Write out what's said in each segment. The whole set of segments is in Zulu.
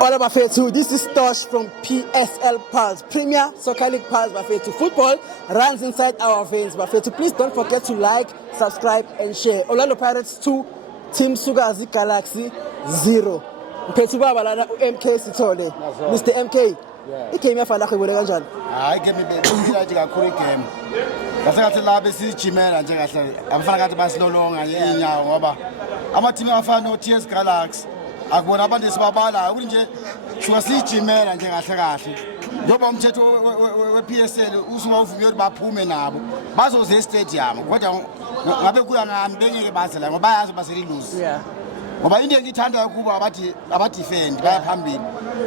All of Bafetu, this is Tosh from PSL Pulse, Premier Soccer League Pulse Bafetu. Football runs inside our veins, Bafetu. Please don't forget to like, subscribe, and share. Orlando Pirates 2, Team Sugazi Galaxy 0. Mphethu baba lana MK Sithole. Mr. MK. Igame yafana khwebole kanjani? Hayi game ibekile nje kakhulu igame. Kahle la besijimela nje kahle. Abafana kathi basilolonga inyawo ngoba ama team afana no TS Galaxy akubona abantu esibabala ukuthi nje shuka sijimela nje kahle kahle. Ngoba umthetho we-PSL usungawuvumi ukuthi baphume nabo. Bazoze stadium kodwa ngabe kuya ngami bengeke baze la ngoba bayazi baseli lose. Yeah. Ngoba into engithanda ukuba abadefend baya phambili.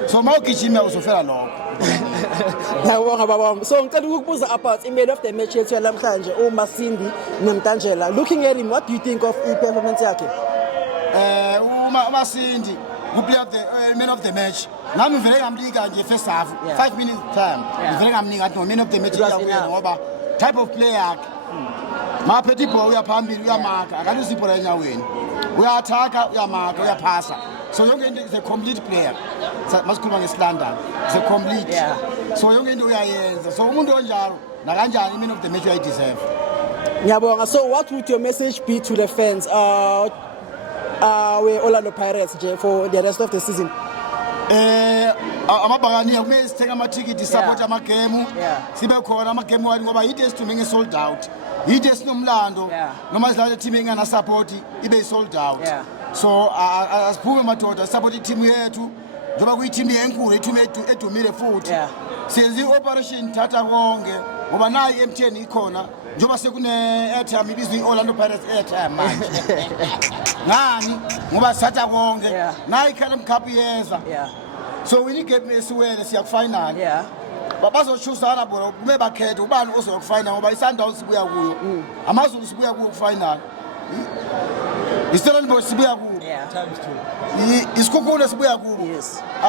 So mawugijima uzofela lokho. Ngiyabonga baba. So ngicela ukukubuza about man of the match yethu namhlanje uMasindi Nomtangela. Looking at him, what do you think of performance yakhe? uMasindi player of the man of the match. Nami vele ngamlika nje first half 5 minutes time. Vele ngamnika athi no man of the match uyawina ngoba type of player yakhe. Maphethe ibhola uyaphambili uyamarka akalusi ibhola enyaweni. Uyathaka uyamaka uyaphasa. So yonke into is a complete player. Masikhuluma ngeSlanda. It's a complete. Yeah. So yonke into uyayenza. So umuntu onjalo na kanjani man of the match uyadeserve. Ngiyabonga. So what would your message be to the fans we Orlando Pirates for the rest of the season? Amabhakani kumele sithenga amathikiti support amagame sibe khona amagame wani ngoba yide sithumenge sold out yide sinomlando noma sidlala team engana support ibe sold out so asiphume madoda support team yethu njoba kuyi team yenkulu ithume edumile futhi siyenza operation thatha konke ngoba nayi MTN ikhona njoba sekune airtime ibizwe iOrlando Pirates airtime manje ngani ngoba satha konke nayi Khalem Cup yeza so we need get esiwele siya final babazochusana bona kume bakhethe ubani ozokufinal ngoba iSundowns sibuya kuyo amaZulu sibuya kuyo final iStellenbosch sibuya kuyo times 2 isikhukhula sibuya kuyo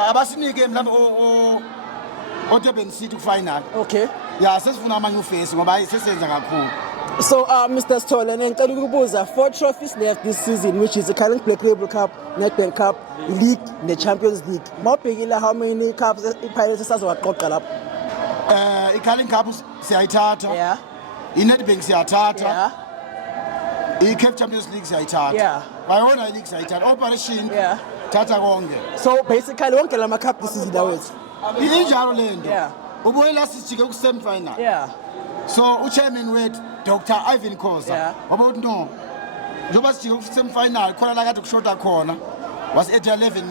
abasinike mhlawumbe Durban City final. Okay. Yeah, sesifuna ama new face ngoba isesenza kakhulu. So Mr. Stolen, ngicela ukubuza 4 trophies left this season, which is the current Black Label Cup, Nedbank Cup, League, the Champions League. Mawubhekile how many cups iPirates esazowaqoqa lapho? iCarling Cup siyayithatha. iNedbank siyathatha. iCape Champions League siyayithatha. Bayona iLeague siyayithatha. Operation thatha konke. So basically wonke lama cup this season awethu. Injalo lento. Ubuye last sijike ku semi final. So uchairman wethu Dr. Ivan Khoza waba uthi no njoba sijike ku semi final khona la kade kushota khona was at 11